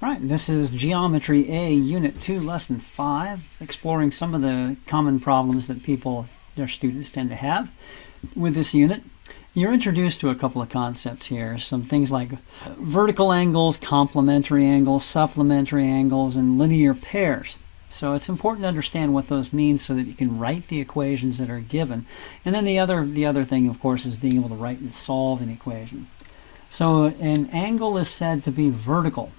All right, this is Geometry A, Unit 2, Lesson 5, exploring some of the common problems that their students tend to have with this unit. You're introduced to a couple of concepts here, some things like vertical angles, complementary angles, supplementary angles, and linear pairs. So it's important to understand what those mean so that you can write the equations that are given. And then the other thing, of course, is being able to write and solve an equation. So an angle is said to be vertical.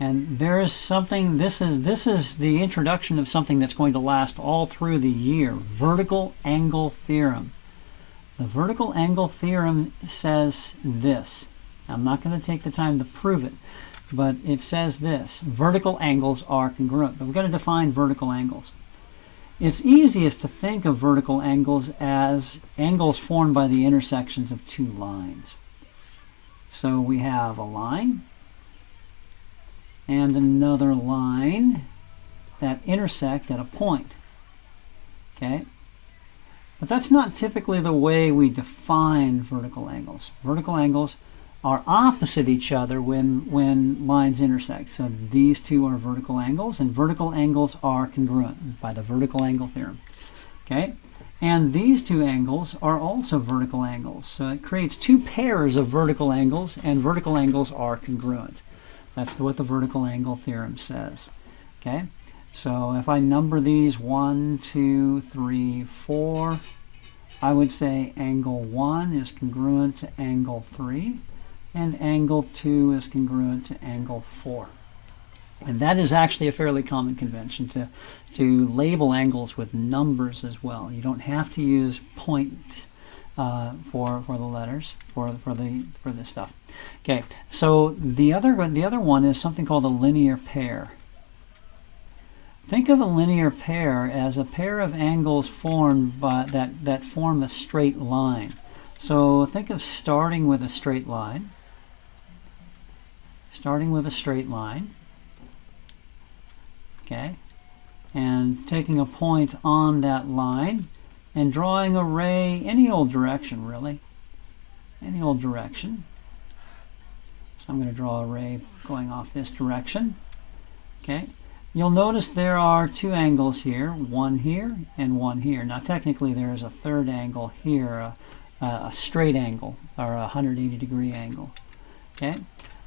And there is something, this is the introduction of something that's going to last all through the year, vertical angle theorem. The vertical angle theorem says this. I'm not going to take the time to prove it, but it says this: vertical angles are congruent. But we're going to define vertical angles. It's easiest to think of vertical angles as angles formed by the intersections of two lines. So we have a line and another line that intersect at a point. Okay? But that's not typically the way we define vertical angles. Vertical angles are opposite each other when lines intersect. So these two are vertical angles, and vertical angles are congruent by the vertical angle theorem. Okay? And these two angles are also vertical angles. So it creates two pairs of vertical angles, and vertical angles are congruent. That's what the vertical angle theorem says. Okay? So if I number these 1, 2, 3, 4, I would say angle 1 is congruent to angle 3, and angle 2 is congruent to angle 4. And that is actually a fairly common convention to label angles with numbers as well. You don't have to use point for the letters for this stuff. Okay, so the other one is something called a linear pair. Think of a linear pair as a pair of angles formed by that form a straight line. So think of starting with a straight line. Starting with a straight line. Okay, and taking a point on that line and drawing a ray any old direction, really. Any old direction. So I'm going to draw a ray going off this direction. Okay. You'll notice there are two angles here, one here and one here. Now technically there is a third angle here, a straight angle, or a 180-degree angle. Okay?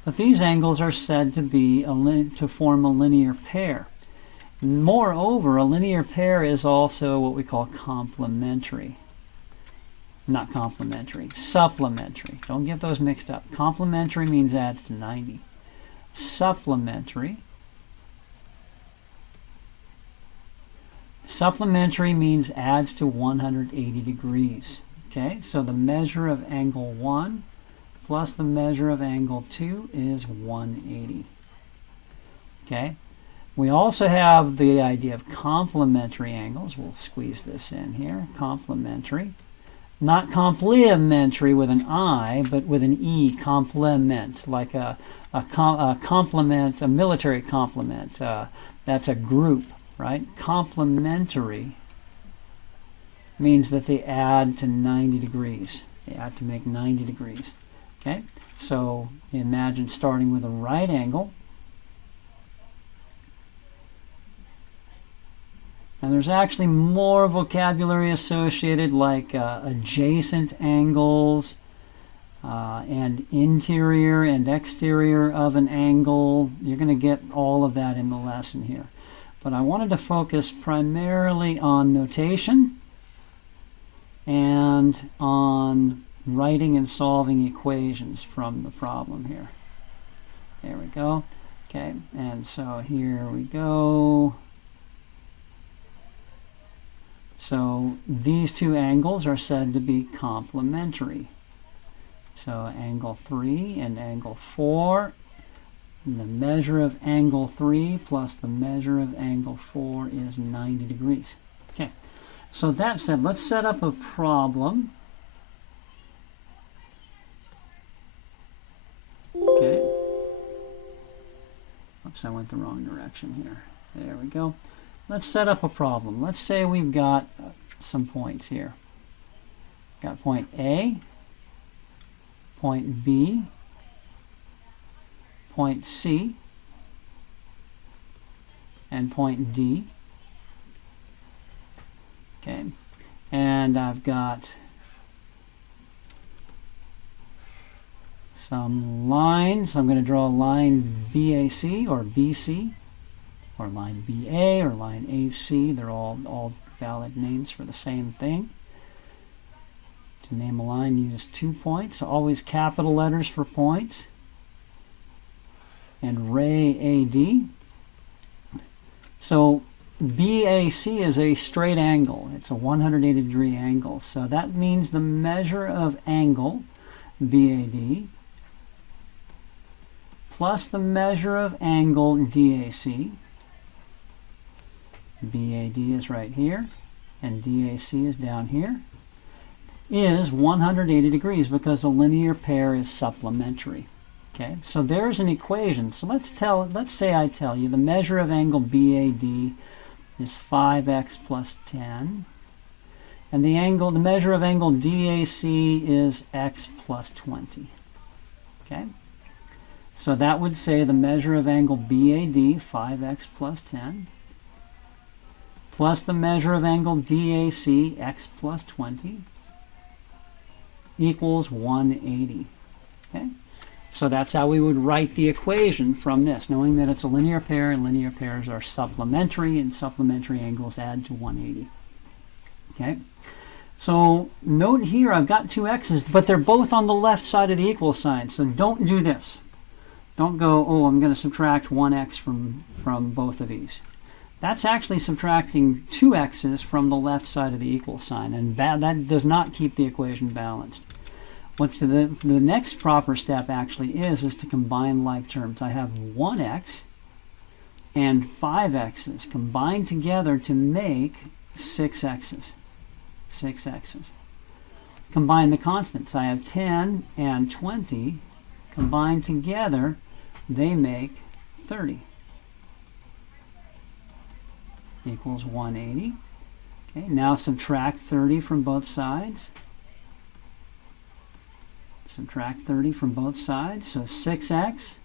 But these angles are said to be to form a linear pair. Moreover, a linear pair is also what we call complementary. Not complementary, supplementary. Don't get those mixed up. Complementary means adds to 90. Supplementary means adds to 180 degrees. Okay, so the measure of angle 1 plus the measure of angle 2 is 180. Okay, we also have the idea of complementary angles. We'll squeeze this in here. Complementary. Not complimentary with an I, but with an E, complement, like a complement, a military complement. That's a group, right? Complementary means that they add to 90 degrees. They add to make 90 degrees. Okay? So imagine starting with a right angle. And there's actually more vocabulary associated, like adjacent angles and interior and exterior of an angle. You're going to get all of that in the lesson here. But I wanted to focus primarily on notation and on writing and solving equations from the problem here. There we go. Okay, and so here we go. So these two angles are said to be complementary. So angle 3 and angle 4. And the measure of angle 3 plus the measure of angle 4 is 90 degrees. Okay, so that said, let's set up a problem. Okay. Oops, I went the wrong direction here. There we go. Let's set up a problem. Let's say we've got some points here. Got point A, point B, point C and point D. Okay, and I've got some lines. I'm going to draw a line VAC or BC, or line BA or line AC. They're all valid names for the same thing. To name a line, use 2 points. Always capital letters for points. And ray AD. So BAC is a straight angle. It's a 180-degree angle. So that means the measure of angle, BAD, plus the measure of angle, DAC. BAD is right here, and DAC is down here, is 180 degrees because a linear pair is supplementary. Okay, so there's an equation. So let's say I tell you the measure of angle BAD is 5x plus 10, and the measure of angle DAC is x plus 20. Okay, so that would say the measure of angle BAD, 5x plus 10, plus the measure of angle DAC, x plus 20, equals 180. Okay, so that's how we would write the equation from this, knowing that it's a linear pair, and linear pairs are supplementary, and supplementary angles add to 180. Okay, so note here I've got two x's, but they're both on the left side of the equal sign, so don't do this. Don't go, oh, I'm going to subtract 1x from both of these. That's actually subtracting 2 x's from the left side of the equal sign, and that does not keep the equation balanced. What's the next proper step actually is to combine like terms. I have 1x and 5 x's combined together to make 6 x's. 6 x's. Combine the constants. I have 10 and 20 combined together, they make 30. Equals 180. Okay, now subtract 30 from both sides. Subtract 30 from both sides, so 6x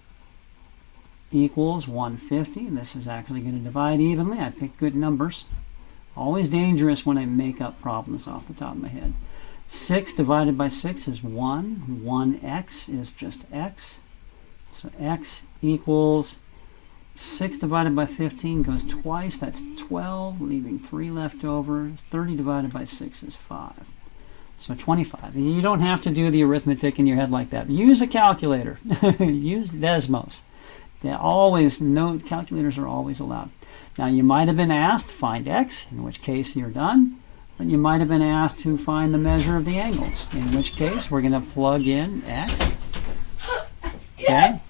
equals 150. This is actually going to divide evenly. I picked good numbers. Always dangerous when I make up problems off the top of my head. 6 divided by 6 is 1. 1x is just x. So x equals 6 divided by 15 goes twice. That's 12, leaving 3 left over. 30 divided by 6 is 5. So 25. You don't have to do the arithmetic in your head like that. Use a calculator. Use Desmos. Calculators are always allowed. Now you might have been asked, find x, in which case you're done. But you might have been asked to find the measure of the angles, in which case we're going to plug in x. Okay?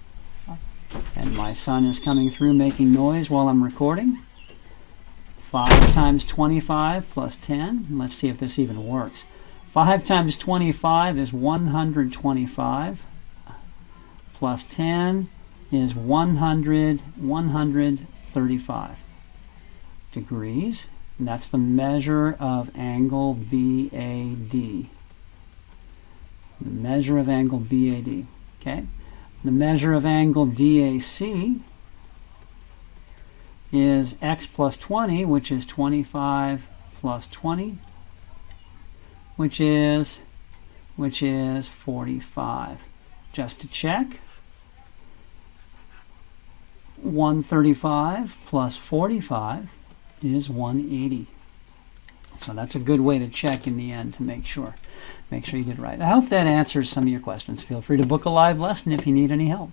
And my son is coming through making noise while I'm recording. 5 times 25 plus 10. Let's see if this even works. 5 times 25 is 125. Plus 10 is 135 degrees. And that's the measure of angle BAD. The measure of angle BAD. Okay? The measure of angle DAC is x plus 20, which is 25 plus 20, which is 45. Just to check, 135 plus 45 is 180. So that's a good way to check in the end to make sure you did it right. I hope that answers some of your questions. Feel free to book a live lesson if you need any help.